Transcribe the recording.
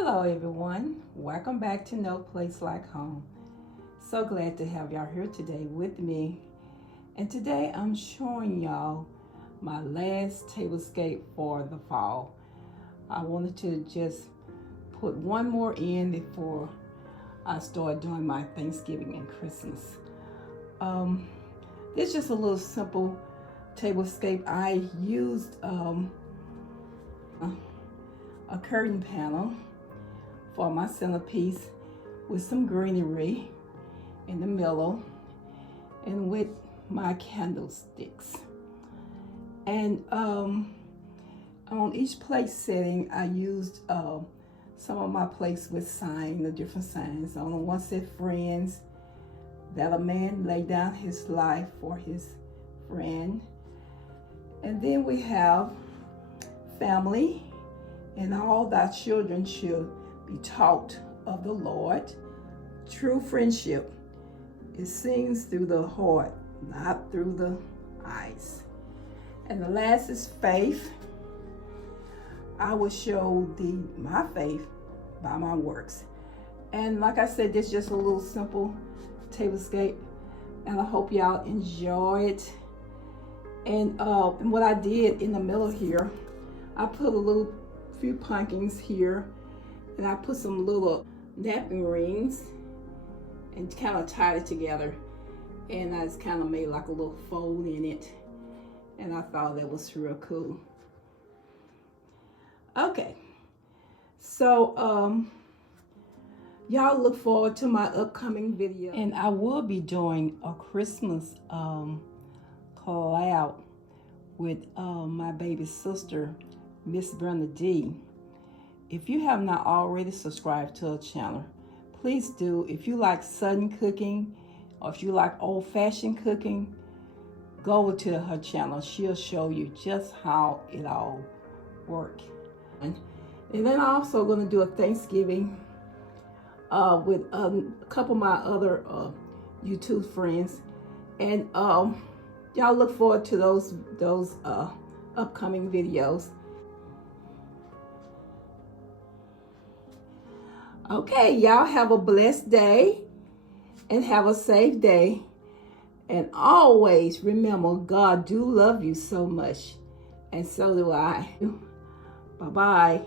Hello everyone, welcome back to No Place Like Home. So glad to have y'all here today with me. And today I'm showing y'all my last tablescape for the fall. I wanted to just put one more in before I start doing my Thanksgiving and Christmas. It's just a little simple tablescape. I used a curtain panel for my centerpiece with some greenery in the middle and with my candlesticks. And on each plate setting, I used some of my plates with signs, the different signs. On the one said friends, that a man laid down his life for his friend. And then we have family, and all thy children should be taught of the Lord. True friendship, it sings through the heart, not through the eyes. And the last is faith. I will show thee my faith by my works. And like I said, this is just a little simple tablescape, and I hope y'all enjoy it. And what I did in the middle here, I put a few pumpkins here, and I put some little napkin rings and kind of tied it together, and I just kind of made like a little fold in it, and I thought that was real cool. Okay, so y'all look forward to my upcoming video, and I will be doing a Christmas collab with my baby sister, MsBrendadee. If you have not already subscribed to her channel, please do. If you like Southern cooking, or if you like old-fashioned cooking, go over to her channel. She'll show you just how it all works. And then I'm also going to do a Thanksgiving with a couple of my other YouTube friends, and y'all look forward to those upcoming videos. Okay, y'all have a blessed day and have a safe day, and always remember, God do love you so much, and so do I. Bye-bye.